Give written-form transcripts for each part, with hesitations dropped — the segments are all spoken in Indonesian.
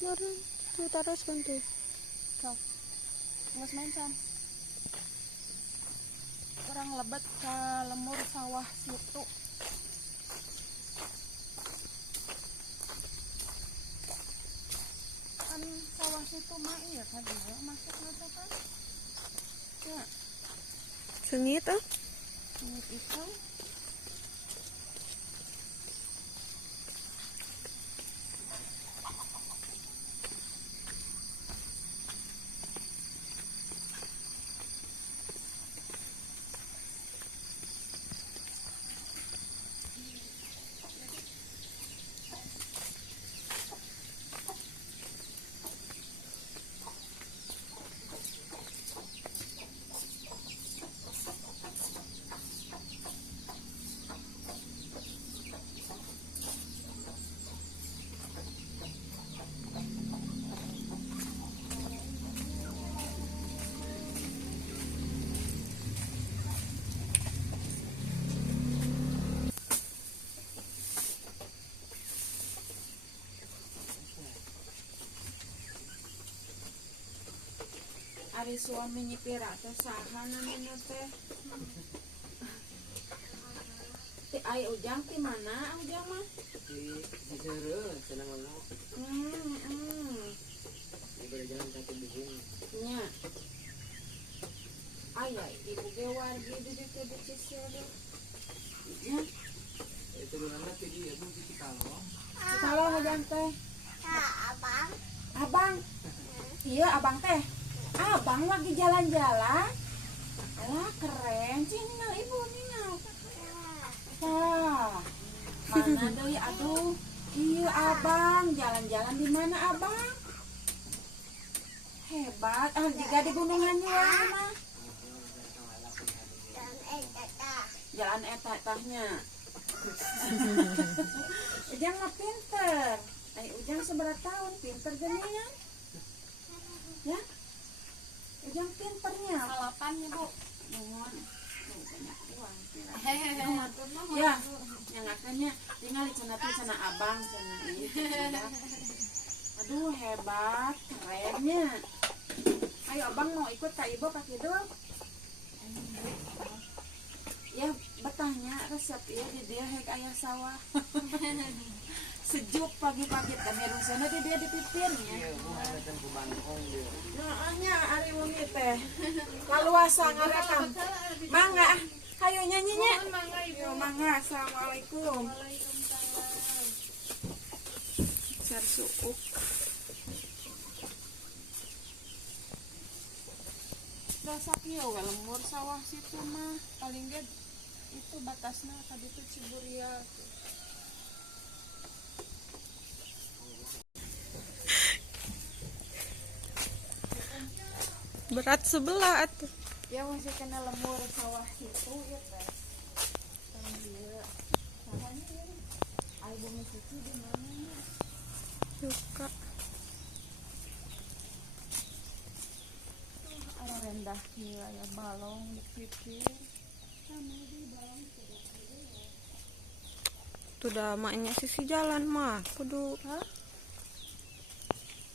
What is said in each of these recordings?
Orang tuh taruh bantu. Sok. Nggak main can. Orang lebat ke lemur sawah situ. Kan sawah situ mah iya kan dia masuk nggak kan? Ya. Sengit ah. Sengit itu. Ari suami nyipira teh saha namina teh? Teh ai Ujang ti mana Ujang mah? Di Cicereu cenah mana? Di berjalan kaki bubung. Nya. Aya ibu ge wargi di ditu di Cicereu. Nya. Itu mana teh dia tuh di Cikalong. Kalau Ujang teh. Abang. Abang. Iya abang teh. Abang lagi jalan-jalan. Alah keren. Cing ningal ibu ningal. Wah. Mana deui aduh. Iya abang jalan-jalan di mana abang? Hebat. Ah jika di Gunung Hanyuang mah. Jalan eta tahnya. Ujang mah pinter. Ujang seberapa tahun pinter geuningan? Ya? Ujang pinternya. Salapan ya bu. Nuhun. Banyak uang. Ya. Ya, yang akhirnya tinggal di cina abang cina ini. Aduh hebat, kerennya. Ayo abang mau ikut kak ibu kak Kidul. Ya betahnya resep ya di dia hek ayah sawah. Sejuk pagi-pagi kami rusana di dia dipipirnya. Iya, bu ada ku Bandung dia. Nya ari wengi teh. Kaluasa ngarekam. Mangga, hayu nyanyinya. Yo mangga, assalamualaikum. Car suuk. Rasa kieu we lemur sawah situ mah paling ge itu batasna tadi tuh Ciburia. Berat sebelah atuh. Ya masih kena lemur sawah situ ya teh. Kan dia. Sawahnya ini. Ai bumi suci di mana nya? Suka. Ada rendah gila ya balong dipipir. Sama di balong Tuh dah maknya sisi jalan mah. Kudu hah?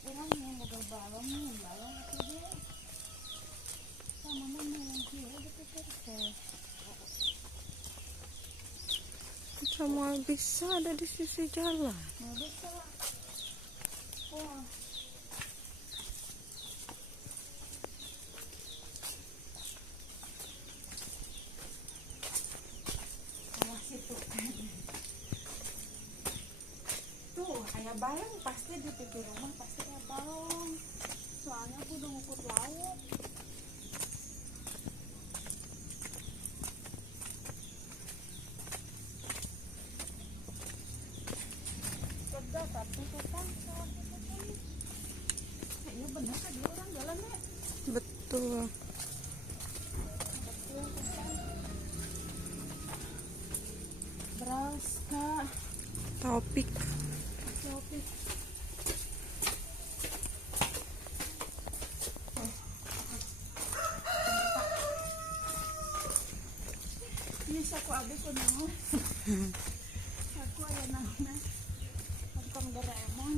Orang yang modal balong itu dia. Sama mama yang dia dipikir teh. semua bisa ada di sisi jalan. Nah, bisa. Wah. Sawah situ. Tuh, ayah balong pasti di pinggir rumah pasti ada balong. Soalnya aku udah ngukut laut. Kerja tapi kan sawah situ kan. Kayaknya bener kan dia orang jalan ya. Betul. Betul kan. Beras kak. Topik. Oke. Ini saku adik ko namo. Saku aya naona. Kantong Doraemon.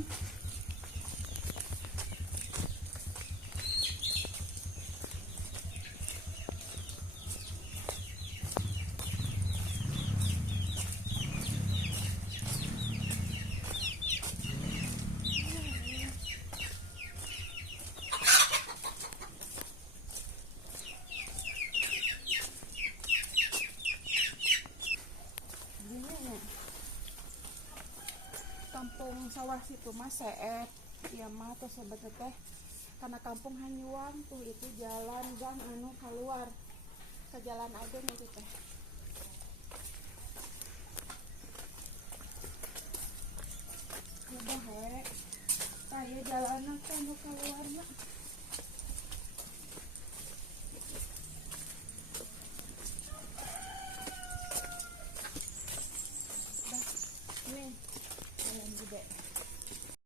kampung sawah situ mah seet iya mah tuh sobat teh karena kampung Hanyuang tuh itu jalan gang anu keluar ke jalan aja nih teh. Udah he, saya jalanan kan keluar mah.